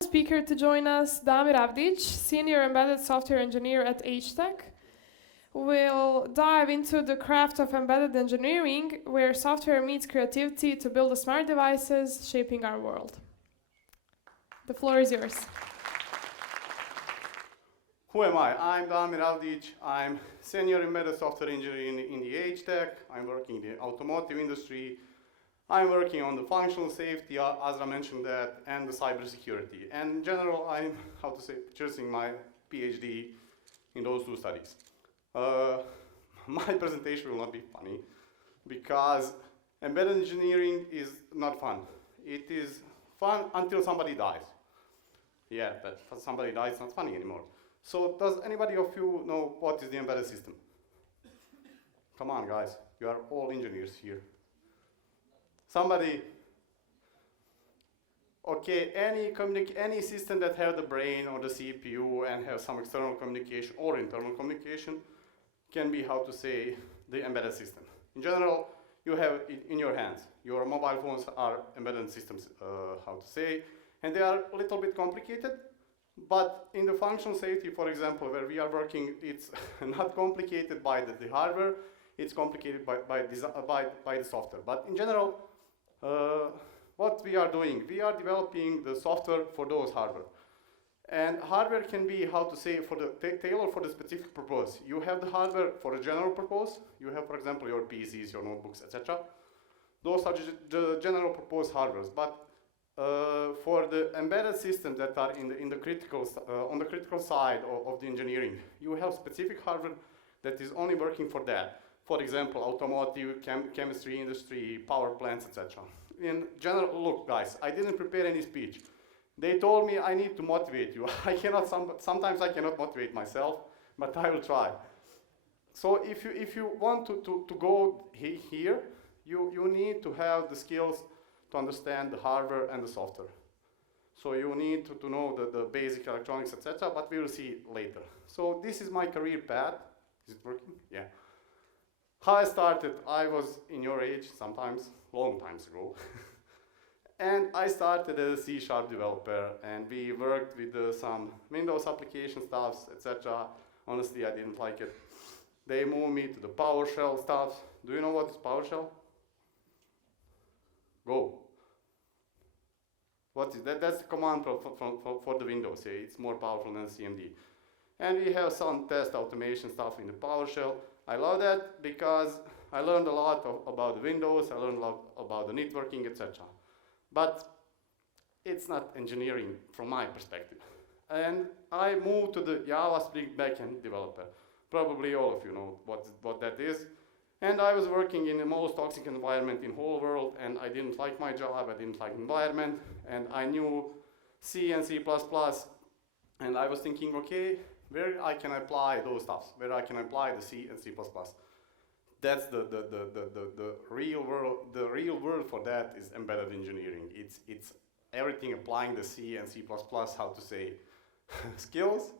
Speaker to join us, Damir Avdic, Senior Embedded Software Engineer at HTEC. We'll dive into the craft of embedded engineering, where software meets creativity to build the smart devices shaping our world. The floor is yours. Who am I? I'm Damir Avdic. I'm Senior Embedded Software Engineer in the HTEC. I'm working in the automotive industry. I'm working on the functional safety, Azra mentioned that, and the cybersecurity. And in general, I'm, pursuing my Ph.D. in those two studies. My presentation will not be funny, because embedded engineering is not fun. It is fun until somebody dies. Yeah, but if somebody dies, it's not funny anymore. So does anybody of you know what is the embedded system? Come on, guys, you are all engineers here. Somebody, okay, any system that have the brain or the CPU and have some external communication or internal communication can be, the embedded system. In general, you have it in your hands. Your mobile phones are embedded systems, and they are a little bit complicated, but in the functional safety, for example, where we are working, it's not complicated by the hardware, it's complicated by the software. But in general, what we are doing, we are developing the software for those hardware. And hardware can be, tailored for the specific purpose. You have the hardware for a general purpose. You have, for example, your PCs, your notebooks, etc. Those are the general purpose hardwares. But for the embedded systems that are on the critical side of the engineering, you have specific hardware that is only working for that. For example, automotive, chemistry industry, power plants, etc. In general, look, guys, I didn't prepare any speech. They told me I need to motivate you. Sometimes I cannot motivate myself, but I will try. So if you want to go here, you need to have the skills to understand the hardware and the software. So you need to know the basic electronics, etc., but we will see later. So this is my career path. Is it working? Yeah. How I started, I was in your age sometimes, long times ago. And I started as a C# developer, and we worked with some Windows application stuffs, etc. Honestly, I didn't like it. They moved me to the PowerShell stuff. Do you know what is PowerShell? Go. What is that? That's the command for the Windows. Yeah? It's more powerful than CMD. And we have some test automation stuff in the PowerShell. I love that because I learned a lot about the Windows, I learned a lot about the networking, etc. But it's not engineering from my perspective. And I moved to the Java Spring backend developer. Probably all of you know what that is. And I was working in the most toxic environment in the whole world, and I didn't like my job, I didn't like the environment, and I knew C and C++, and I was thinking, okay, where I can apply those stuffs, where I can apply the C and C++. That's the real world. The real world for that is embedded engineering. It's everything applying the C and C++, skills.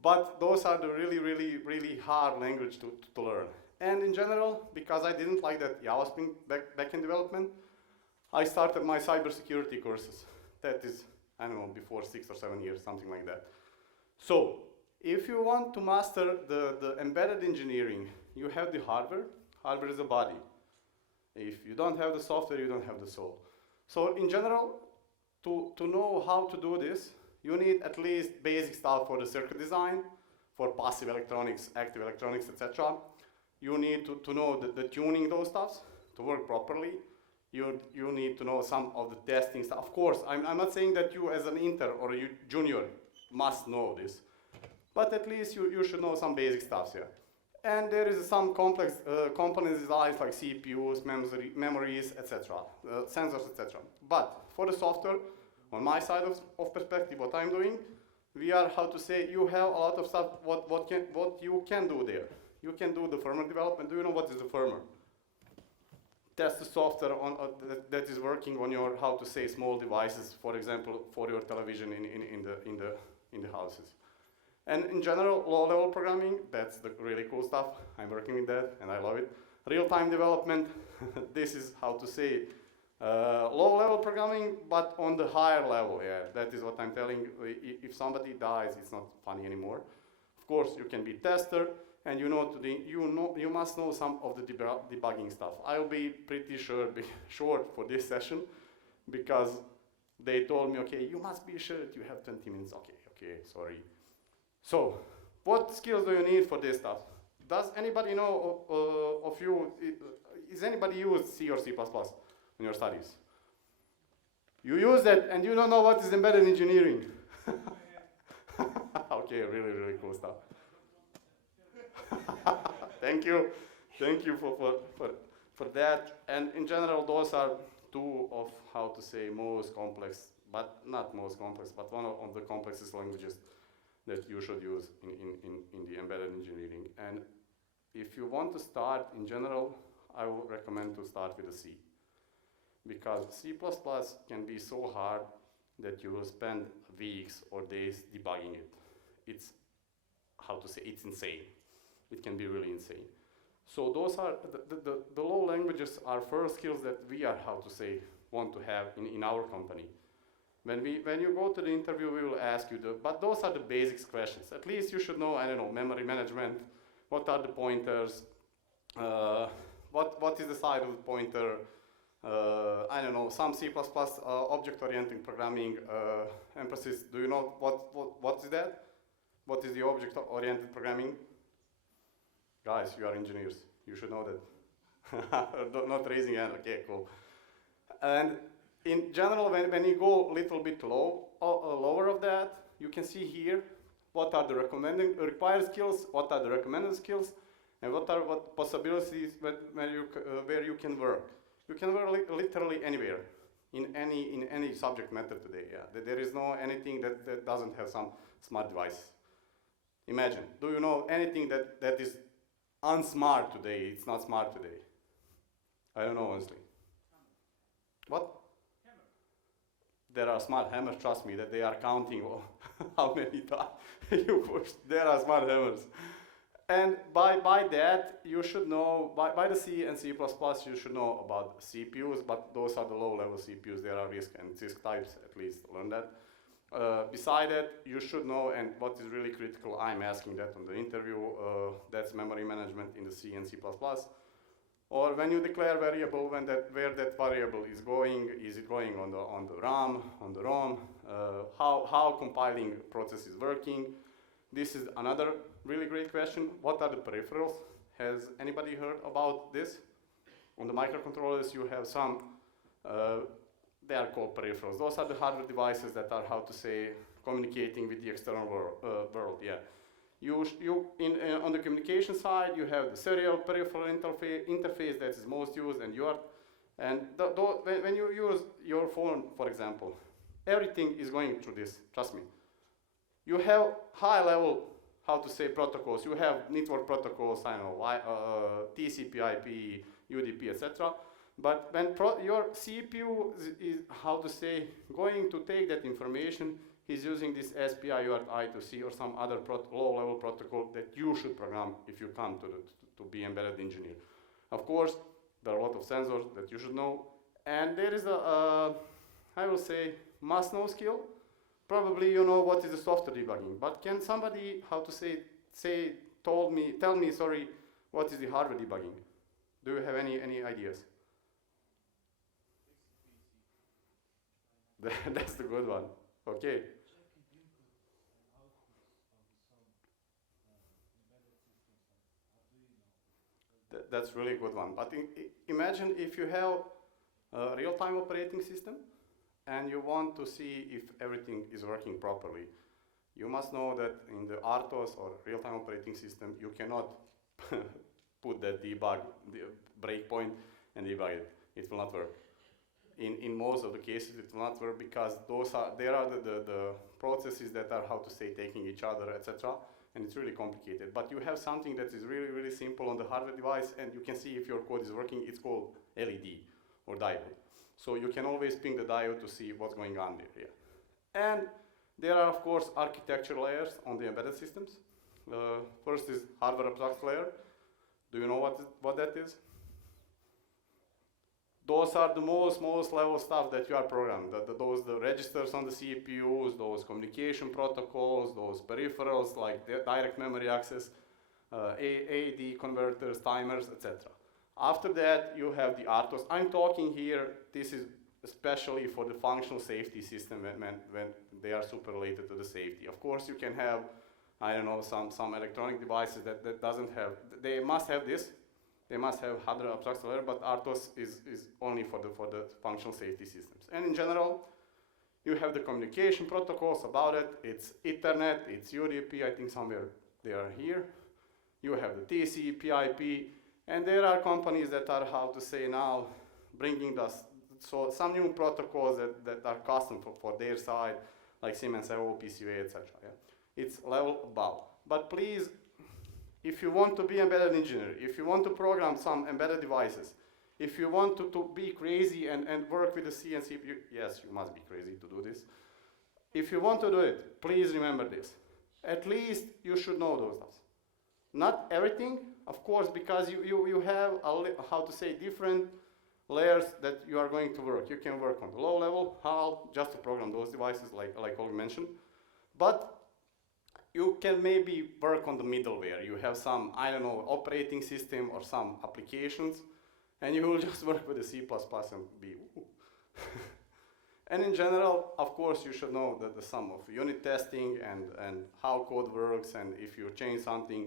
But those are the really hard language to learn. And in general, because I didn't like that Java Spring backend development, I started my cybersecurity courses. That is, I don't know, before 6 or 7 years, something like that. So, if you want to master the embedded engineering, you have the hardware. Hardware is a body. If you don't have the software, you don't have the soul. So in general, to know how to do this, you need at least basic stuff for the circuit design, for passive electronics, active electronics, etc. You need to know the tuning those stuffs to work properly. You need to know some of the testing stuff. Of course, I'm not saying that you as an intern or a junior must know this. But at least you should know some basic stuff here. And there is some complex component designs like CPUs, memories, etc., sensors, etc. But for the software, on my side of perspective, what I'm doing, we are, you have a lot of stuff, what you can do there. You can do the firmware development. Do you know what is the firmware? That's the software that is working on your, small devices, for example, for your television in the houses. And in general, low-level programming, that's the really cool stuff. I'm working with that, and I love it. Real-time development, this is, Low-level programming, but on the higher level, yeah, that is what I'm telling. If somebody dies, it's not funny anymore. Of course, you can be tester, and you must know some of the debugging stuff. I'll be pretty short for this session, because they told me, okay, you must be sure that you have 20 minutes. Okay, sorry. So, what skills do you need for this stuff? Does anybody know of you, is anybody used C or C++ in your studies? You use that and you don't know what is embedded engineering. Okay, really, really cool stuff. Thank you for that. And in general, those are two of, how to say, most complex, but not most complex, but one of the complexest languages that you should use in the embedded engineering. And if you want to start in general, I would recommend to start with a C. Because C++ can be so hard that you will spend weeks or days debugging it. It's, how to say, it's insane. It can be really insane. So those are, the low languages are first skills that we are, how to say, want to have in our company. When you go to the interview, we will ask you, but those are the basics questions. At least you should know, I don't know, memory management, what are the pointers, what is the size of the pointer, I don't know, some C++ object-oriented programming emphasis. Do you know what is that? What is the object-oriented programming? Guys, you are engineers. You should know that. Not raising hand. Okay, cool. And in general, when you go a little bit lower of that, you can see here what are the required skills, what are the recommended skills, and what possibilities where you can work. You can work literally anywhere, in any subject matter today. Yeah, there is no anything that doesn't have some smart device. Imagine, do you know anything that is unsmart today? It's not smart today. I don't know, honestly. What? Hammer. There are smart hammers, trust me, that they are counting how many times you push. There are smart hammers. And by that, you should know, by the C and C++, you should know about CPUs, but those are the low-level CPUs. There are RISC and CISC types, at least learn that. Beside that, you should know, and what is really critical, I'm asking that on the interview, that's memory management in the C and C++. Or when you declare variable, where that variable is it going on the RAM, on the ROM, how compiling process is working. This is another really great question. What are the peripherals? Has anybody heard about this? On the microcontrollers, you have some, they are called peripherals. Those are the hardware devices that are, how to say, communicating with the external world. Yeah. On the communication side, you have the serial peripheral interface that is most used, and when you use your phone, for example, everything is going through this, trust me. You have high-level, how to say, protocols. You have network protocols, I don't know, TCP, IP, UDP, etc. But when your CPU is, how to say, going to take that information, he's using this SPI UART I2C or some other low-level protocol that you should program if you come to be embedded engineer. Of course, there are a lot of sensors that you should know, and there is a, I will say, must-know skill. Probably you know what is the software debugging, but can somebody, how to say, tell me, sorry, what is the hardware debugging? Do you have any ideas? That's the good one. Okay. That's really good one. But imagine if you have a real-time operating system and you want to see if everything is working properly. You must know that in the RTOS or real-time operating system, you cannot put that debug breakpoint and debug it. It will not work. In most of the cases, it will not work because there are the processes that are, how to say, taking each other, etc. And it's really complicated. But you have something that is really, really simple on the hardware device, and you can see if your code is working. It's called LED or diode. So you can always ping the diode to see what's going on there. Yeah. And there are, of course, architecture layers on the embedded systems. First is hardware abstract layer. Do you know what that is? those are the most level stuff that you are programming. The registers on the CPUs, those communication protocols, those peripherals like direct memory access, AD converters, timers, etc. After that, you have the RTOS. I'm talking here, this is especially for the functional safety system when they are super related to the safety. Of course, you can have, I don't know, some electronic devices that doesn't have, they must have this. They must have hardware abstraction layer, but RTOS is only for the functional safety systems. And in general, you have the communication protocols about it. It's Ethernet, it's UDP, I think somewhere they are here. You have the TCP, IP, and there are companies that are, how to say now, bringing us so some new protocols that are custom for their side, like Siemens IO, PCUA, etc. Yeah? It's level above. But please, if you want to be embedded engineer, if you want to program some embedded devices, if you want to be crazy and work with the C and CPU, yes, you must be crazy to do this. If you want to do it, please remember this. At least you should know those stuff. Not everything, of course, because you have, how to say, different layers that you are going to work. You can work on the low level, how just to program those devices, like Olga mentioned. But you can maybe work on the middleware. You have some, I don't know, operating system or some applications, and you will just work with the C++ and be woo. And in general, of course, you should know the sum of unit testing and how code works, and if you change something,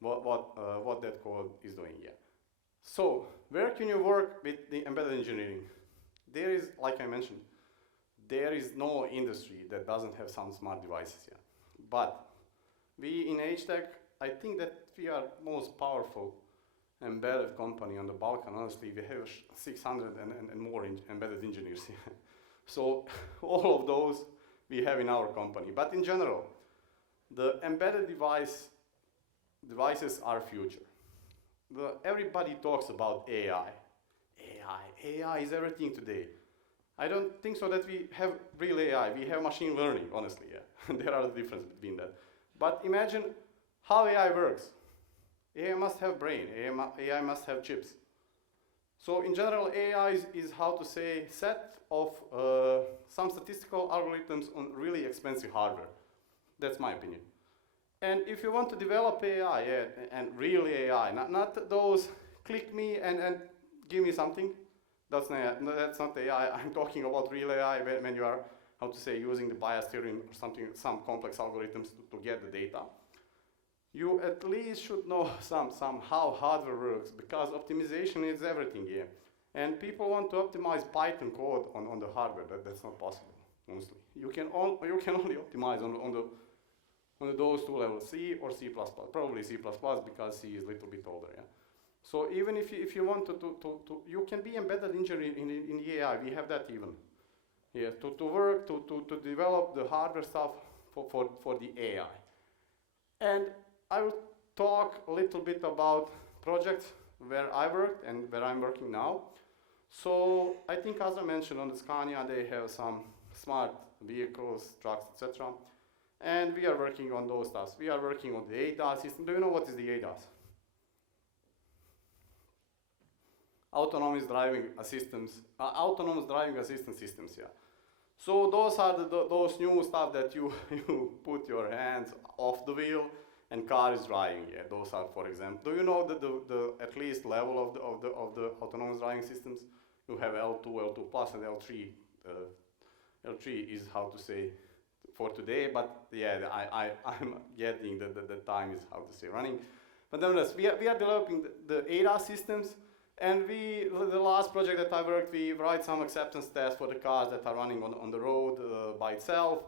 what that code is doing. Yeah. So where can you work with the embedded engineering? There is, like I mentioned, there is no industry that doesn't have some smart devices. Yeah. But we in HTEC, I think that we are most powerful embedded company on the Balkan. Honestly, we have 600 and more embedded engineers. So all of those we have in our company. But in general, the embedded devices are future. Everybody talks about AI. AI is everything today. I don't think so that we have real AI. We have machine learning, honestly. Yeah. There are the differences between that. But imagine how AI works. AI must have brain. AI must have chips. So in general, AI is how to say set of some statistical algorithms on really expensive hardware. That's my opinion. And if you want to develop AI, and real AI, not those click me and give me something, that's not AI. I'm talking about real AI when you are, how to say, using the bias theorem or something, some complex algorithms to get the data. You at least should know how hardware works, because optimization is everything here. And people want to optimize Python code on the hardware. That's not possible, honestly. You can only optimize on those two levels, C or C++, probably C++ because C is a little bit older. Yeah. So even if you want you can be embedded engineer in the AI. We have that even. Yeah, to work to develop the hardware stuff for the AI. And I will talk a little bit about projects where I worked and where I'm working now. So I think, as I mentioned, on the Scania they have some smart vehicles, trucks, etc. And we are working on those stuff. We are working on the ADAS system. Do you know what is the ADAS? Autonomous driving assistance systems. Yeah. So those are those new stuff that you put your hands off the wheel and car is driving. Yeah. Those are, for example. Do you know the at least level of the autonomous driving systems? You have L2, L2 plus, and L3. L3 is, how to say, for today, but yeah, I'm getting the time is, how to say, running. But nevertheless, we are developing the ADAS systems, and the last project that I worked, we write some acceptance tests for the cars that are running on the road by itself,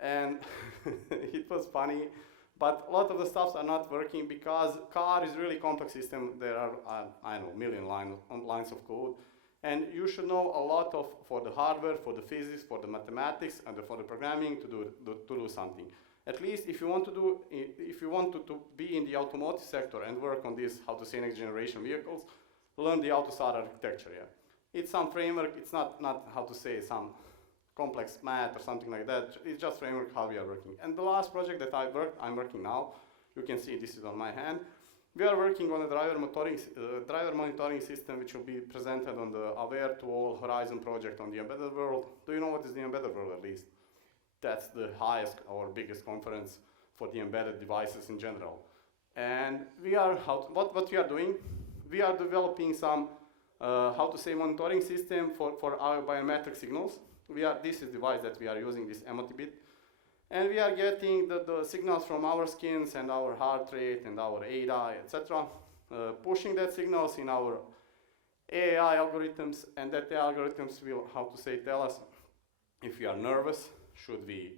and it was funny, but a lot of the stuffs are not working because car is really complex system. There are, I don't know, million lines of code. And you should know a lot for the hardware, for the physics, for the mathematics, and for the programming to do something. At least if you want to be in the automotive sector and work on this, how to say, next generation vehicles, learn the AutoSAR architecture. Yeah, it's some framework. It's not how to say some complex math or something like that. It's just framework how we are working. And the last project that I'm working now, you can see this is on my hand. We are working on a driver monitoring system which will be presented on the Aware to All Horizon project on the embedded world. Do you know what is the embedded world at least? That's the highest or biggest conference for the embedded devices in general. And we are, what we are doing, we are developing some, monitoring system for our biometric signals. This is the device that we are using, this emotibit. And we are getting the signals from our skins and our heart rate and our ADA, etc. Pushing that signals in our AI algorithms, and that the algorithms will, tell us if we are nervous, should we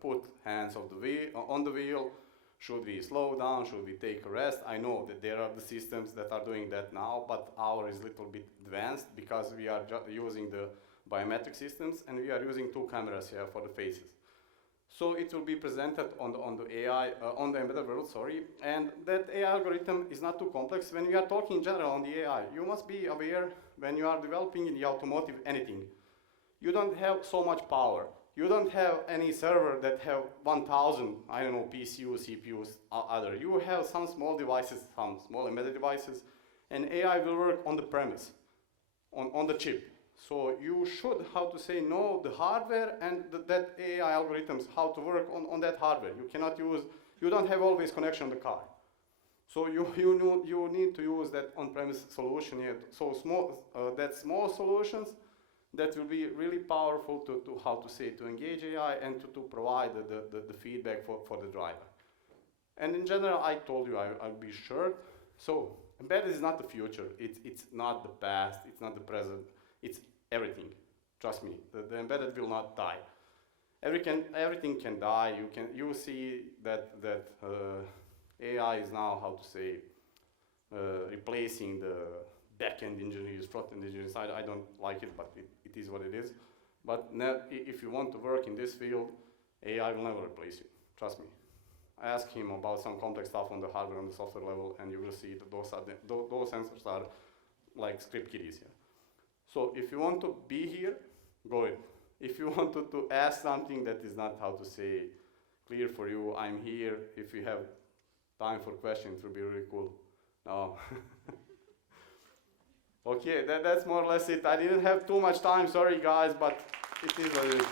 put hands on the wheel, should we slow down, should we take a rest. I know that there are the systems that are doing that now, but ours is a little bit advanced because we are using the biometric systems, and we are using 2 cameras here for the faces. So it will be presented on the embedded world, and that AI algorithm is not too complex. When we are talking in general on the AI, you must be aware when you are developing in the automotive anything, you don't have so much power. You don't have any server that have 1,000, PCUs, CPUs, other. You have some small devices, some small embedded devices, and AI will work on the premise, on the chip. So you should, know the hardware and that AI algorithms, how to work on that hardware. You don't have always connection on the car. So you need to use that on-premise solution here. So small solutions that will be really powerful to engage AI and to provide the feedback for the driver. And in general, I told you I'll be short. So embedded is not the future. It's not the past. It's not the present. It's everything. Trust me. The embedded will not die. Everything can die. You see that AI is now replacing the back-end engineers, front-end engineers. I don't like it, but it is what it is. But if you want to work in this field, AI will never replace you. Trust me. Ask him about some complex stuff on the hardware and the software level, and you will see that those sensors are like script kiddies here. So if you want to be here, go in. If you want to ask something that is not clear for you, I'm here. If you have time for questions, it will be really cool. No. Okay, that's more or less it. I didn't have too much time, sorry guys, but it is what it is.